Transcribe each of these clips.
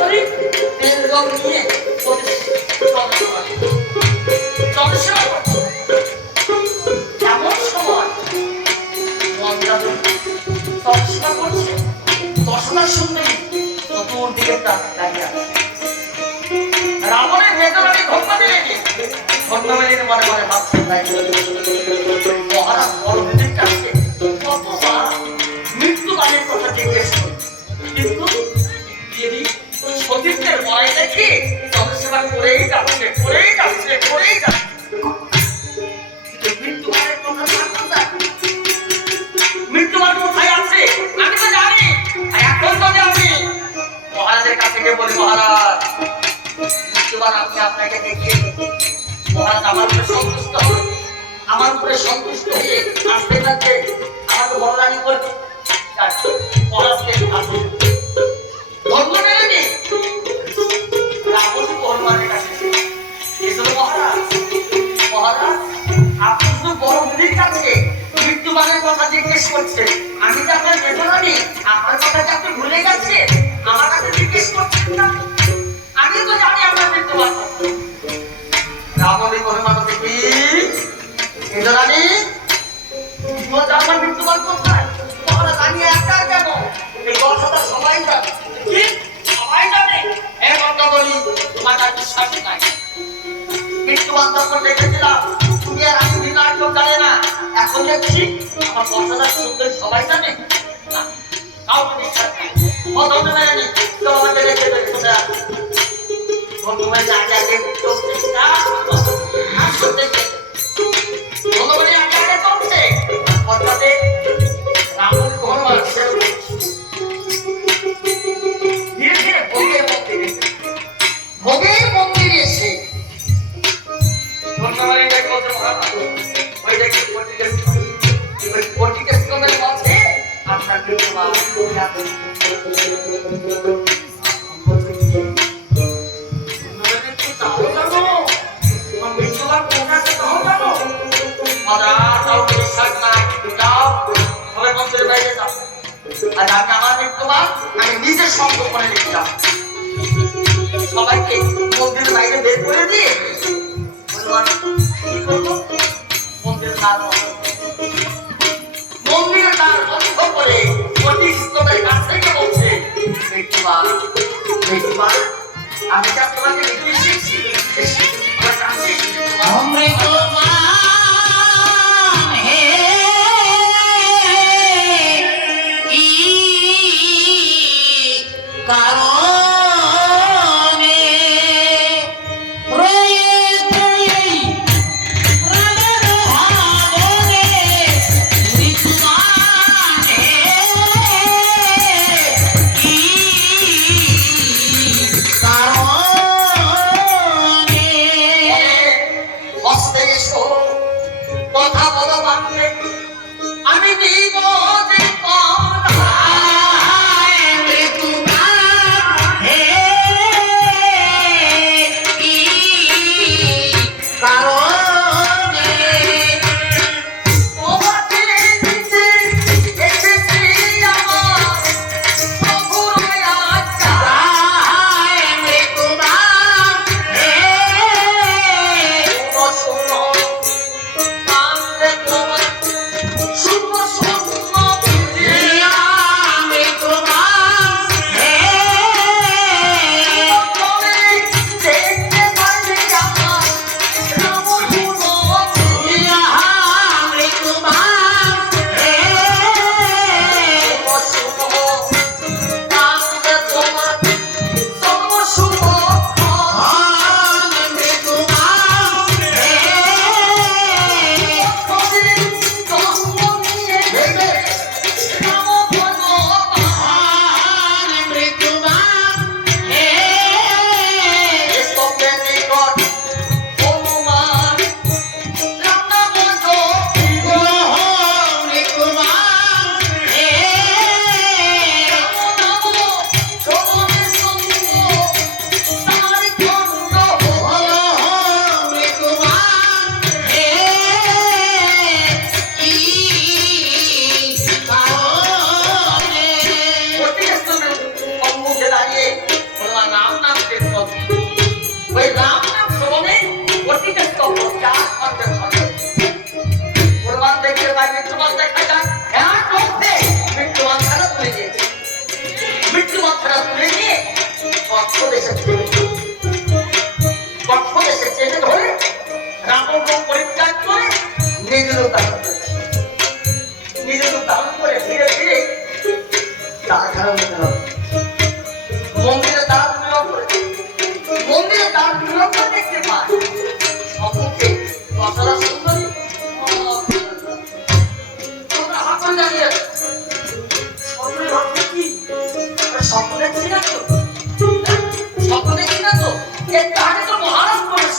ধরি তেল রং নিয়ে জনসেবা করছে। এমন সময় মন্দাদরি জনসেবা করছে, দশনার সুন্দরী চতুর্দিকে দাঁড়িয়ে আছে। রাবণের মেজরানি ধন্যবাদের মনে মনে ভাবছেন, তাই মহারাজ বড়দিনের কাছে কতবার মৃত্যুবানের কথা জিজ্ঞেস করি, কিন্তু সতীর্থের মনে দেখি জনসেবা করেই যাচ্ছে, করেই যাচ্ছে, করেই যাচ্ছে। মৃত্যুবানের কথা মৃত্যুবান কোথায় আছে আমি তো জানি। এখন যদি আমি মহারাজের কাছে গিয়ে বলি, মহারাজ মৃত্যুবান আপনি আপনাকে দেখিয়ে, মহারাজ আমার উপরে সন্তুষ্ট হবে, আমার উপরে সন্তুষ্ট হয়ে আসতে থাকবে, আমাকে বড়রানি করবে। মহারাজকে আসবে ধন্য মেলেনি রাবণ হনুমানের কাছে এসব। মহারাজ মহারাজ আপনি শুধু বড় দিদির কাছে মৃত্যুবানের কথা জিজ্ঞেস করছেন, আমি যে আপনার বেদনানি, আমার কথা যে আপনি ভুলে গেছেন, আমার কাছে জিজ্ঞেস করছেন না। আমি তো জানি আপনার মৃত্যুবান। রাবণের হনুমান দেখি বেদনানি আমার মৃত্যুবান কোথায়? মহারাজ আমি একা কেন, এই কথাটা সবাই জানে। কি সবাই জানে? হ্যাঁ মন্দাদরি, তোমার আর বিশ্বাস নাই। মৃত্যুবান যখন দেখেছিলাম তুমি আর আমি বিনা কেউ জানে না, এখন দেখছি আমার কথাটা সুন্দর সবাই জানে না, কাউকে বিশ্বাস নাই। ধন্য মেলেনি তো আমাকে রেখে দেবে কোথায় আছে? ধন্যবাদ আগে আগে চলছে না, আসতে দেখে ধন্যবাদ আগে আগে চলছে। অর্থাৎ রাবণ হনুমান ধীরে ধীরে ভোগের মন্দিরে এসে ধন্যবাদ বলতে মহারাজ ওই দেখি পটিকে স্তম্ভের মাঝে আপনার মৃত্যুবান আমি নিজের সঙ্গ করে রেখেছিলাম, সবাইকে মন্দিরের বাইরে বের করে দিয়ে কি করবো, মন্দিরের দ্বার বন্ধ করে স্তম্ভের কাছ থেকে বলছে, মৃত্যুবান মৃত্যুবান আমি যা তোমাকে এসেছি আমার কাছে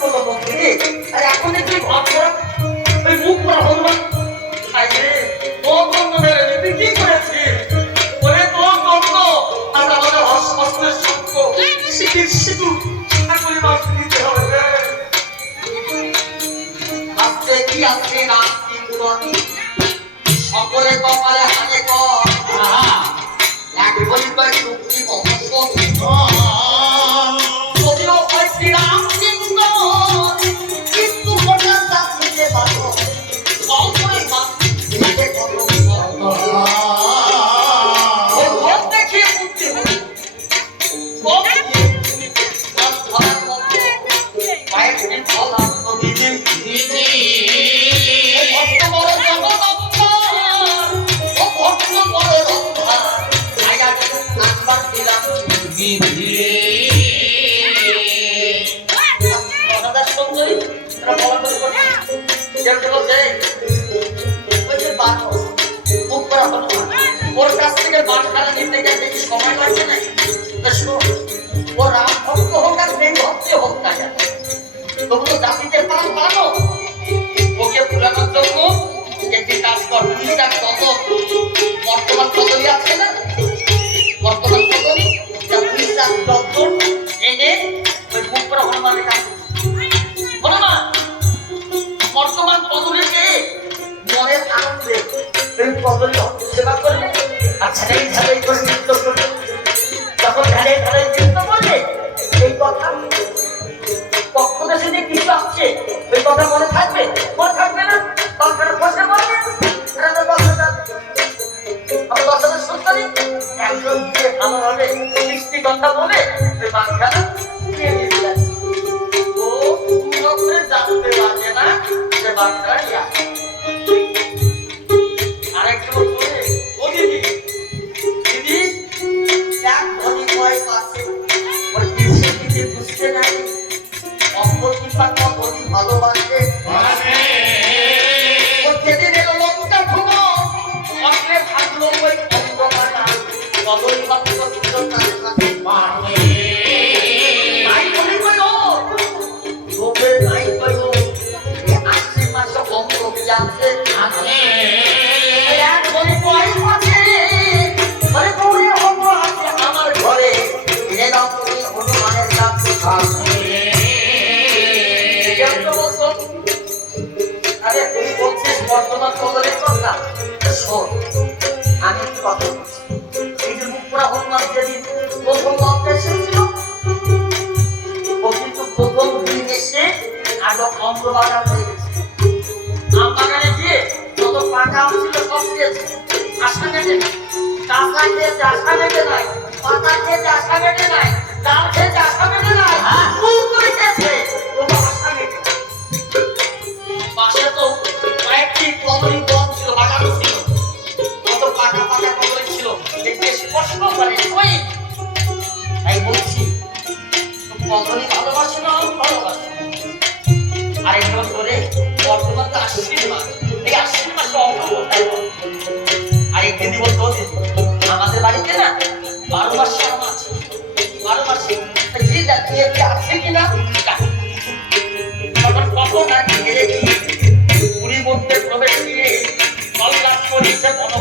করলো বন্ধু রে। আর এখন তুই ভাব করা ওই মুখ করা হনুমান আরে ও বন্ধু রে তুই কি করেছিস? ওরে তোর বন্ধু আর আমাদের হস্তের সত্য সিঁদুর সিঁদুর আর বলি মাছ দিতে হবে রে। আজকে কি আজকে না কিন্তু সকলে কপালে হাতে কর এক বলি কয় মুক্তি মহস্ব যদিও হয় শ্রীরাম সিংহ কিন্তু গোটা চাকরিতে পারো সকলে মাঝে ঘর দেখিয়ে বুঝতে হবে কয়েকদিন ফল আত্মবিদিন ভক্ত বড় জগৎ ও ভক্ত বড় রক্ষা আয়া নাম্বার দিলাম দাদা সুন্দরী তোরা বলা বলি যেটা বলছে ওই যে বানো মুখ করা হলো ওর কাছ থেকে বানখানা নিতে গেলে কি সময় লাগবে না? ও রাম ভক্ত হোক আর প্রেম ভক্ত হোক না কেন তবু তো জাতিতে পানো ওকে পুরানোর জন্য একটি কাজ কর পুলিশটার তত বর্তমান পদবি আছে না বর্তমান পদবি পুলিশটার তত এনে ওই মুখ করা হনুমানের কাছে হনুমান বর্তমান পদবীকে মনের আনন্দে ওই পদবী সেবা করবে আর ঝাড়াই ঝাড়াই করে নৃত্য করবে যখন ঝাড়াই ঝাড়াই নৃত্য করবে এই কথা পক্ষ দেশে যে কিছু আসছে ওই কথা মনে থাকবে না তখন বসে পড়বে আমার বাচ্চাদের সন্তানই একজন দিয়ে ভালোভাবে মিষ্টি কথা বলে ওই বাচ্চারা দিয়ে দিয়েছিলেন ও জানতে পারবে না যে বাচ্চারা আরেকজন বলে ও দিদি দিদি এক ধনী কয় পাশে ওর দেশে দিদি বুঝতে নাই অপরিপাক ধনী ভালোবাসে ও যেদিন এলো লঙ্কা ঘুমো অস্ত্রে থাকলো ওই অন্ধকারটা কদলী পাত্র সুন্দর কাছে কাছে নাই বলি কইল লোকে নাই কইল আশি মাসে অঙ্গ বিয়াছে আছে এক ধনী কয় পাশে মানে পৌরে অঙ্গ আছে আমার ঘরে এনে দাও তুমি হনুমানের কাছে থাকবে আরে তুমি বলছিস বর্তমান পদলের কথা শোন আমি কথা বলছি এই যে মুখ পুরা হনুমান যেদিন প্রথম লঙ্কা এসেছিল ও কিন্তু প্রথম দিন এসে আগে অম্র বাগান হয়ে গেছে আম বাগানে গিয়ে যত পাকা আম ছিল সব দিয়েছে আশা মেটে কাঁচা খেয়েছে আশা মেটে নাই পাতা খেয়েছে আশা মেটে নাই ডাল খেয়েছে আশা মেটে নাই ফুল করে খেয়েছে তবু আশা মেটে পাশে তো কয়েকটি কদলী বন ছিল বাগান ছিল কত পাকা পাকা কদলী ছিল দেখতে স্পষ্ট করে ওই তাই বলছি কদলী ভালোবাসে না ভালোবাসে আরেকজন ধরে বর্তমান তো আশ্বিন মাস এই আশ্বিন মাসে অঙ্ক আরেকদিন দিব তোদের আমাদের বাড়িতে না 12 মাসে আম আছে 12 মাসে যে জাতীয় আছে কিনা তখন কত না ঘিরে গিয়ে পুরীর মধ্যে প্রবেশ দিয়ে কল্যাণ করেছে বন